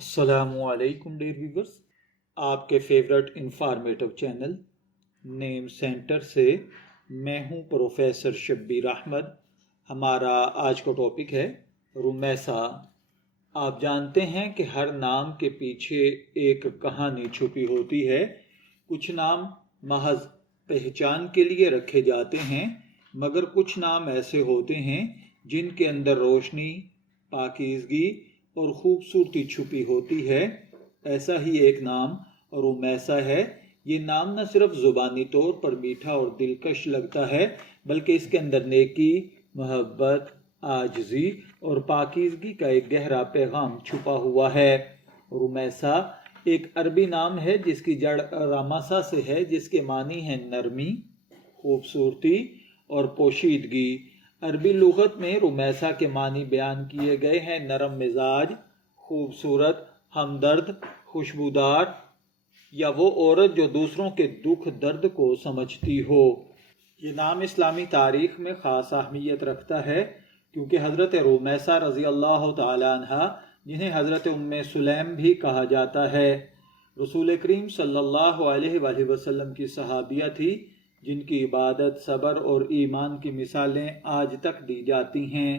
السلام علیکم dear viewers, آپ کے فیورٹ انفارمیٹو چینل نیم سینٹر سے میں ہوں پروفیسر شبیر احمد۔ ہمارا آج کا ٹاپک ہے رومیسا۔ آپ جانتے ہیں کہ ہر نام کے پیچھے ایک کہانی چھپی ہوتی ہے۔ کچھ نام محض پہچان کے لیے رکھے جاتے ہیں، مگر کچھ نام ایسے ہوتے ہیں جن کے اندر روشنی، پاکیزگی اور خوبصورتی چھپی ہوتی ہے۔ ایسا ہی ایک نام رومیسا ہے۔ یہ نام نہ صرف زبانی طور پر میٹھا اور دلکش لگتا ہے، بلکہ اس کے اندر نیکی، محبت، عاجزی اور پاکیزگی کا ایک گہرا پیغام چھپا ہوا ہے۔ رومیسا ایک عربی نام ہے جس کی جڑ راماسا سے ہے، جس کے معنی ہیں نرمی، خوبصورتی اور پوشیدگی۔ عربی لغت میں رومیسا کے معنی بیان کیے گئے ہیں: نرم مزاج، خوبصورت، ہمدرد، خوشبودار، یا وہ عورت جو دوسروں کے دکھ درد کو سمجھتی ہو۔ یہ نام اسلامی تاریخ میں خاص اہمیت رکھتا ہے، کیونکہ حضرت رومیسا رضی اللہ تعالی عنہ، جنہیں حضرت ام سلیم بھی کہا جاتا ہے، رسول کریم صلی اللہ علیہ وآلہ وسلم کی صحابیہ تھی، جن کی عبادت، صبر اور ایمان کی مثالیں آج تک دی جاتی ہیں۔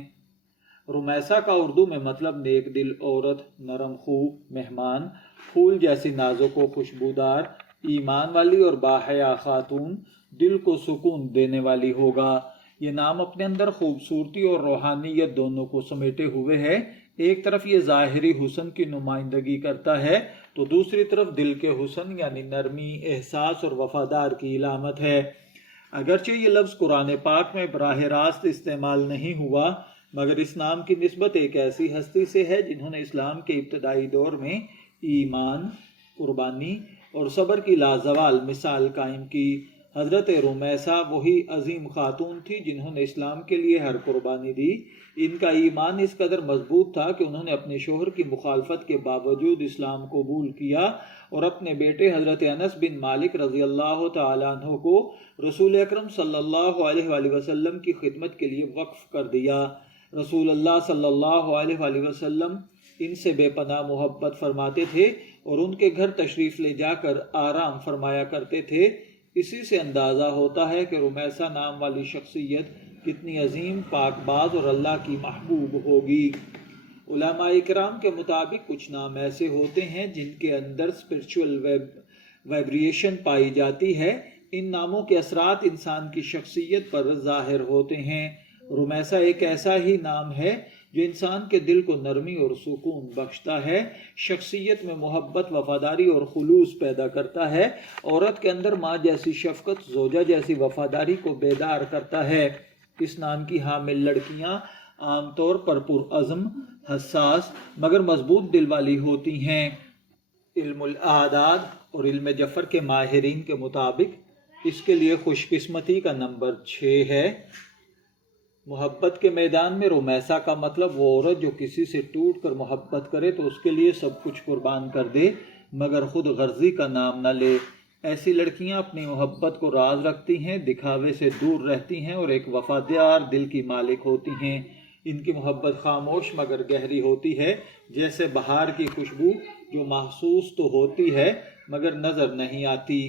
رومیسا کا اردو میں مطلب نیک دل عورت، نرم خو، مہمان، پھول جیسی نازک و خوشبودار، ایمان والی اور باحیا خاتون، دل کو سکون دینے والی ہوگا۔ یہ نام اپنے اندر خوبصورتی اور روحانیت دونوں کو سمیٹے ہوئے ہے۔ ایک طرف یہ ظاہری حسن کی نمائندگی کرتا ہے تو دوسری طرف دل کے حسن یعنی نرمی، احساس اور وفادار کی علامت ہے۔ اگرچہ یہ لفظ قرآن پاک میں براہ راست استعمال نہیں ہوا، مگر اس نام کی نسبت ایک ایسی ہستی سے ہے جنہوں نے اسلام کے ابتدائی دور میں ایمان، قربانی اور صبر کی لازوال مثال قائم کی۔ حضرت رومیسا وہی عظیم خاتون تھی جنہوں نے اسلام کے لیے ہر قربانی دی۔ ان کا ایمان اس قدر مضبوط تھا کہ انہوں نے اپنے شوہر کی مخالفت کے باوجود اسلام قبول کیا اور اپنے بیٹے حضرت انس بن مالک رضی اللہ تعالیٰ عنہ کو رسول اکرم صلی اللہ علیہ وآلہ وسلم کی خدمت کے لیے وقف کر دیا۔ رسول اللہ صلی اللہ علیہ وآلہ وسلم ان سے بے پناہ محبت فرماتے تھے اور ان کے گھر تشریف لے جا کر آرام فرمایا کرتے تھے۔ اسی سے اندازہ ہوتا ہے کہ رومیسا نام والی شخصیت کتنی عظیم، پاک باز اور اللہ کی محبوب ہوگی۔ علماء اکرام کے مطابق کچھ نام ایسے ہوتے ہیں جن کے اندر اسپرچول وائبریشن پائی جاتی ہے۔ ان ناموں کے اثرات انسان کی شخصیت پر ظاہر ہوتے ہیں۔ رومیسا ایک ایسا ہی نام ہے جو انسان کے دل کو نرمی اور سکون بخشتا ہے، شخصیت میں محبت، وفاداری اور خلوص پیدا کرتا ہے، عورت کے اندر ماں جیسی شفقت، زوجہ جیسی وفاداری کو بیدار کرتا ہے۔ اس نام کی حامل لڑکیاں عام طور پر پرعزم، حساس مگر مضبوط دل والی ہوتی ہیں۔ علم الاعداد اور علم جفر کے ماہرین کے مطابق اس کے لیے خوش قسمتی کا نمبر 6 ہے۔ محبت کے میدان میں رومیسا کا مطلب وہ عورت جو کسی سے ٹوٹ کر محبت کرے تو اس کے لیے سب کچھ قربان کر دے، مگر خود غرضی کا نام نہ لے۔ ایسی لڑکیاں اپنی محبت کو راز رکھتی ہیں، دکھاوے سے دور رہتی ہیں اور ایک وفادار دل کی مالک ہوتی ہیں۔ ان کی محبت خاموش مگر گہری ہوتی ہے، جیسے بہار کی خوشبو جو محسوس تو ہوتی ہے مگر نظر نہیں آتی۔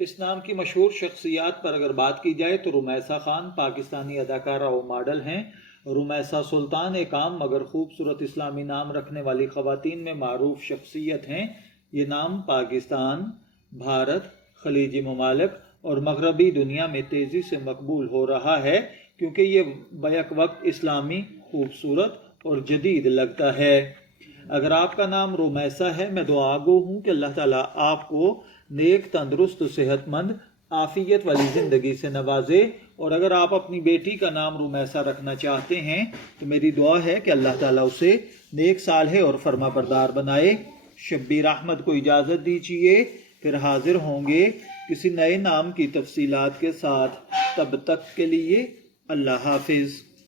اس نام کی مشہور شخصیات پر اگر بات کی جائے تو رومیسا خان پاکستانی اداکارہ و ماڈل ہیں۔ رومیسا سلطان ایک عام مگر خوبصورت اسلامی نام رکھنے والی خواتین میں معروف شخصیت ہیں۔ یہ نام پاکستان، بھارت، خلیجی ممالک اور مغربی دنیا میں تیزی سے مقبول ہو رہا ہے، کیونکہ یہ بیک وقت اسلامی، خوبصورت اور جدید لگتا ہے۔ اگر آپ کا نام رومیسا ہے، میں دعا گو ہوں کہ اللہ تعالیٰ آپ کو نیک، تندرست، صحت مند، عافیت والی زندگی سے نوازے، اور اگر آپ اپنی بیٹی کا نام رومیسا رکھنا چاہتے ہیں تو میری دعا ہے کہ اللہ تعالیٰ اسے نیک، صالح اور فرما بردار بنائے۔ شبیر احمد کو اجازت دیجیے، پھر حاضر ہوں گے کسی نئے نام کی تفصیلات کے ساتھ۔ تب تک کے لیے اللہ حافظ۔